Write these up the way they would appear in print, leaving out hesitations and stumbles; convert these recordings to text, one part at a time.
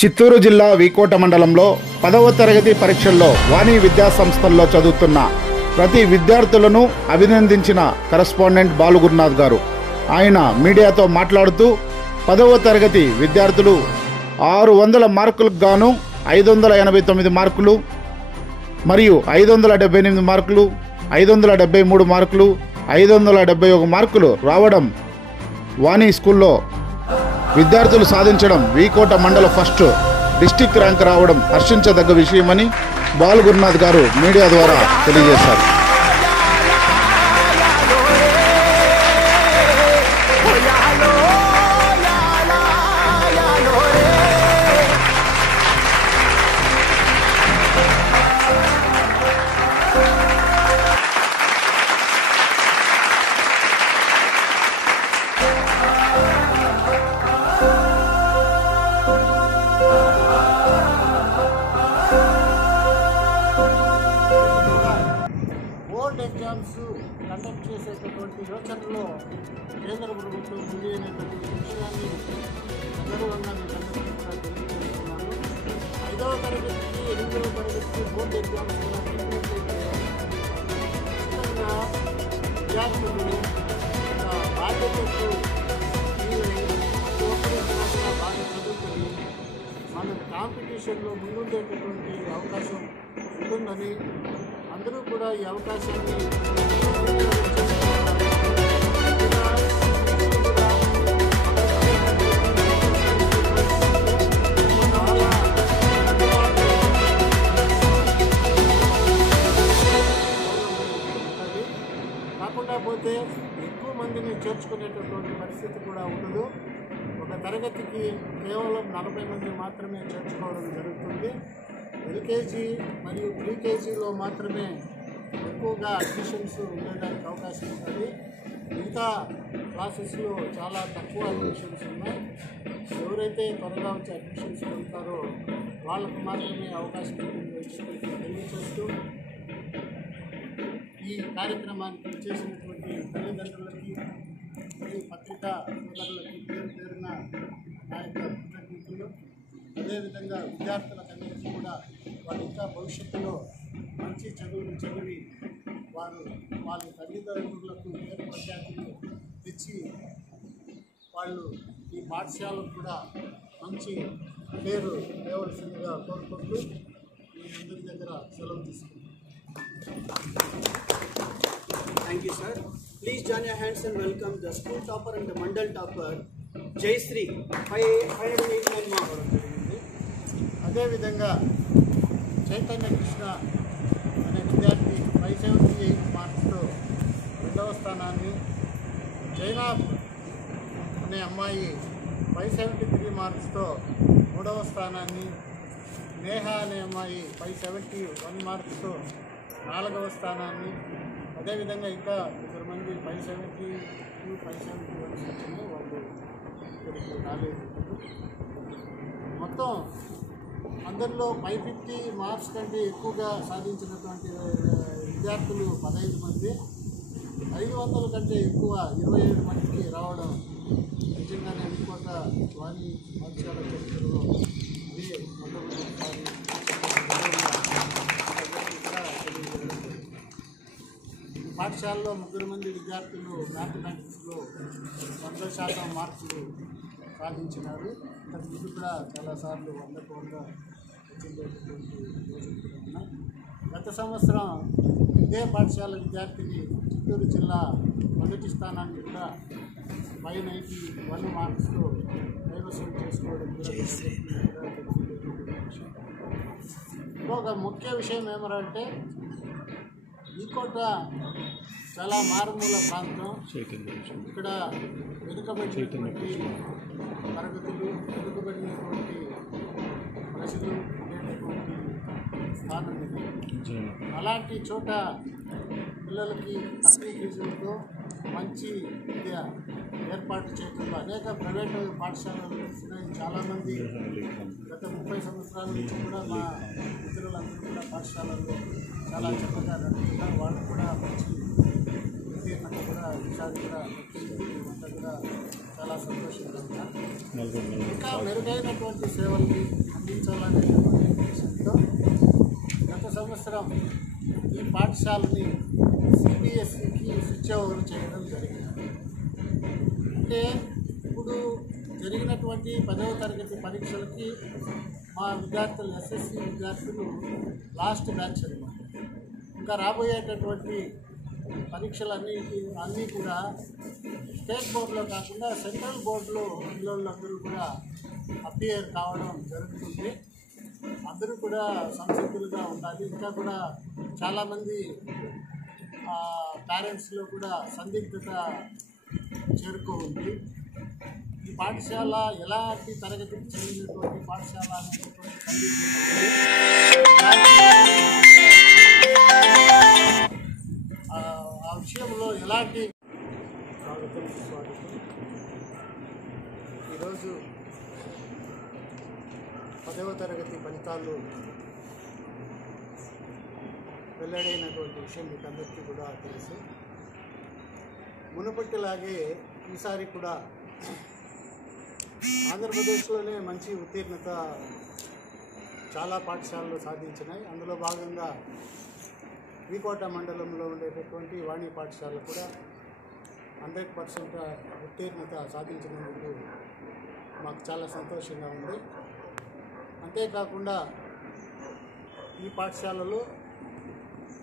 చిత్తూరు జిల్లా వీకోట మండలంలో 10వ తరగతి పరీక్షల్లో వాణి విద్యా సంస్థల్లో చదువుతున్న ప్రతి విద్యార్థులను అభినందించిన కరెస్పాండెంట్ బాలుగురునాథ్ గారు. ఆయన మీడియాతో మాట్లాడుతూ 10వ తరగతి విద్యార్థులు 600 మార్కులకు గాను 589 మార్కులు మరియు 578 మార్కులు, 573 మార్కులు, 571 మార్కులు రావడం, వాణి స్కూల్లో విద్యార్థులు సాధించడం, వీకోట మండల ఫస్ట్ డిస్టిక్ ర్యాంక్ రావడం హర్షించదగ్గ విషయమని బాలుగురునాథ్ గారు మీడియా ద్వారా తెలియజేశారు. బోర్డ్ ఎగ్జామ్స్ కండక్ట్ చేసేటటువంటి యోచనలో కేంద్ర ప్రభుత్వం ఉంది అనేటువంటి విషయాన్ని గౌరవంగా తెలియజేస్తున్నాను. 5వ తరగతికి 8వ తరగతికి బోర్డ్ ఎగ్జామ్స్ కూడా విద్యార్థులు బాధ్యతకు బాగా చదువుకొని మనం కాంపిటీషన్లో ముందుండేటటువంటి అవకాశం ఉంటుందని అందరూ కూడా ఈ అవకాశాన్ని కాకుండా పోతే ఎక్కువ మందిని చేర్చుకునేటటువంటి పరిస్థితి కూడా ఉండదు. ఒక తరగతికి కేవలం 40 మంది మాత్రమే చేర్చుకోవడం జరుగుతుంది. ఎల్కేజీ మరియు ప్రీకేజీలో మాత్రమే ఎక్కువగా అడ్మిషన్స్ ఉండడానికి అవకాశం ఉంటుంది. మిగతా క్లాసెస్లో చాలా తక్కువ అడ్మిషన్స్ ఉన్నాయి. ఎవరైతే త్వరగా వచ్చి అడ్మిషన్స్ పొందుతారో వాళ్ళకు మాత్రమే అవకాశం ఉంటుందని చెప్పి తెలియజేస్తూ ఈ కార్యక్రమానికి చేసినటువంటి తల్లిదండ్రులకి మరియు పత్రికా సోదరులకి పేరున నా యొక్క కృతజ్ఞతలు. అదేవిధంగా విద్యార్థులకన్నిటికీ కూడా వాళ్ళు ఇంకా భవిష్యత్తులో మంచి చదువులు చదివి వాళ్ళ తల్లిదండ్రులకు పేరు ప్రఖ్యాతులు తెచ్చి వాళ్ళు ఈ పాఠశాలకు కూడా మంచి పేరు తేవలసిందిగా కోరుకుంటూ మీ అందరి దగ్గర సెలవు తీసుకుంటాను. Thank you, sir. Please join your hands and welcome the school topper and the mandal topper, Jayashree, 589 marks. అదేవిధంగా చైతన్య కృష్ణ అనే విద్యార్థి 578 మార్క్స్తో 2వ స్థానాన్ని, జైనాబ్ అనే అమ్మాయి 573 మార్క్స్తో 3వ స్థానాన్ని, నేహ అనే అమ్మాయి 571 మార్క్స్తో 4వ స్థానాన్ని, అదేవిధంగా ఇంకా 2 మంది 572, 571 వచ్చినాయి, వాళ్ళు ఇక్కడికి రాలేదు. మొత్తం అందరిలో 550 మార్క్స్ కంటే ఎక్కువగా సాధించినటువంటి విద్యార్థులు 15 మంది, 500 కంటే ఎక్కువ 27 మందికి రావడం నిజంగానే అనుకోక వాణి పాఠశాల చరిత్రలో ఇదే మొట్టమొదటిసారి పాఠశాలలో 3 మంది విద్యార్థులు మ్యాథమెటిక్స్లో 100% మార్కులు సాధించినారు. ఇంతకుముందు కూడా చాలాసార్లు 100కు 100 వచ్చిండేటటువంటి రోజులు కూడా ఉన్నాయి. గత సంవత్సరం ఇదే పాఠశాల విద్యార్థిని చిత్తూరు జిల్లా మొదటి స్థానాన్ని కూడా 591 మార్క్స్తో కైవసం చేసుకోవడం ఇంకొక ముఖ్య విషయం ఏమరంటే వీకోట చాలా మారుమూల ప్రాంతం. ఇక్కడ వెనుకబడినటువంటి తరగతులు, వెనుకబడినటువంటి ప్రజలు ఉండేటటువంటి స్థానం ఇది. అలాంటి చోట పిల్లలకి తక్కువ ఫీజులతో మంచి విద్య ఏర్పాటు చేయడంలో అనేక ప్రైవేటు పాఠశాలలు వచ్చినాయి. చాలామంది గత 30 సంవత్సరాల నుంచి కూడా మా మిత్రులందరూ కూడా పాఠశాలల్లో చాలా చక్కగా నడుపుతున్నారు. వాళ్ళు కూడా మంచి ఉత్తీర్ణత కూడా ఈసారి కూడా అంతా కూడా చాలా సంతోషంగా ఉన్నారు. ఇంకా మెరుగైనటువంటి సేవల్ని అందించాలనేటువంటి ఉద్దేశంతో గత సంవత్సరం ఈ పాఠశాలని సిబిఎస్ఈకి స్విచ్ ఓవర్ చేయడం జరిగింది. అంటే ఇప్పుడు జరిగినటువంటి 10వ తరగతి పరీక్షలకి మా విద్యార్థులు ఎస్ఎస్సి విద్యార్థులు లాస్ట్ బ్యాచ్ అన్నమాట. ఇంకా రాబోయేటటువంటి పరీక్షలన్నీ కూడా స్టేట్ బోర్డులో కాకుండా సెంట్రల్ బోర్డులో పిల్లలందరూ కూడా అపియర్ కావడం జరుగుతుంది. అందరూ కూడా సంసిద్ధులుగా ఉండాలి. ఇంకా కూడా చాలామంది పేరెంట్స్లో కూడా సందిగ్ధత చేరుకోండి. ఈ పాఠశాల ఎలాంటి తరగతికి చెందినటువంటి పాఠశాల అనేటువంటి ఆ విషయంలో ఎలాంటి స్వాగతం. ఈరోజు 10వ తరగతి ఫలితాలు వెల్లడైనటువంటి విషయం మీకు అందరికీ కూడా తెలుసు. మునుపటిలాగే ఈసారి కూడా ఆంధ్రప్రదేశ్లోనే మంచి ఉత్తీర్ణత చాలా పాఠశాలలు సాధించినాయి. అందులో భాగంగా వీకోట మండలంలో ఉండేటటువంటి వాణి పాఠశాల కూడా 100% ఉత్తీర్ణత సాధించినందుకు మాకు చాలా సంతోషంగా ఉంది. అంతేకాకుండా ఈ పాఠశాలలో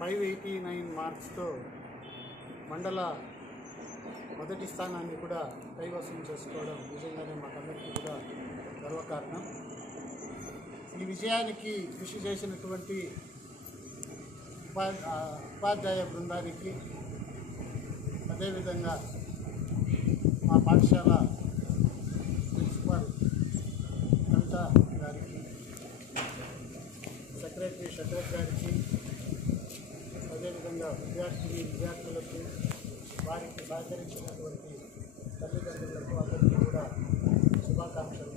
589 మార్క్స్తో మండల మొదటి స్థానాన్ని కూడా కైవసం చేసుకోవడం నిజంగానే మాకందరికీ కూడా గర్వకారణం. ఈ విజయానికి కృషి చేసినటువంటి ఉపాధ్యాయ బృందానికి, అదేవిధంగా మా పాఠశాల ప్రిన్సిపాల్ కవిత గారికి, సెక్రటరీ షటోక్ గారికి, అదేవిధంగా విద్యార్థులకు వారికి సహకరించినటువంటి తల్లిదండ్రులకు అందరికీ కూడా శుభాకాంక్షలు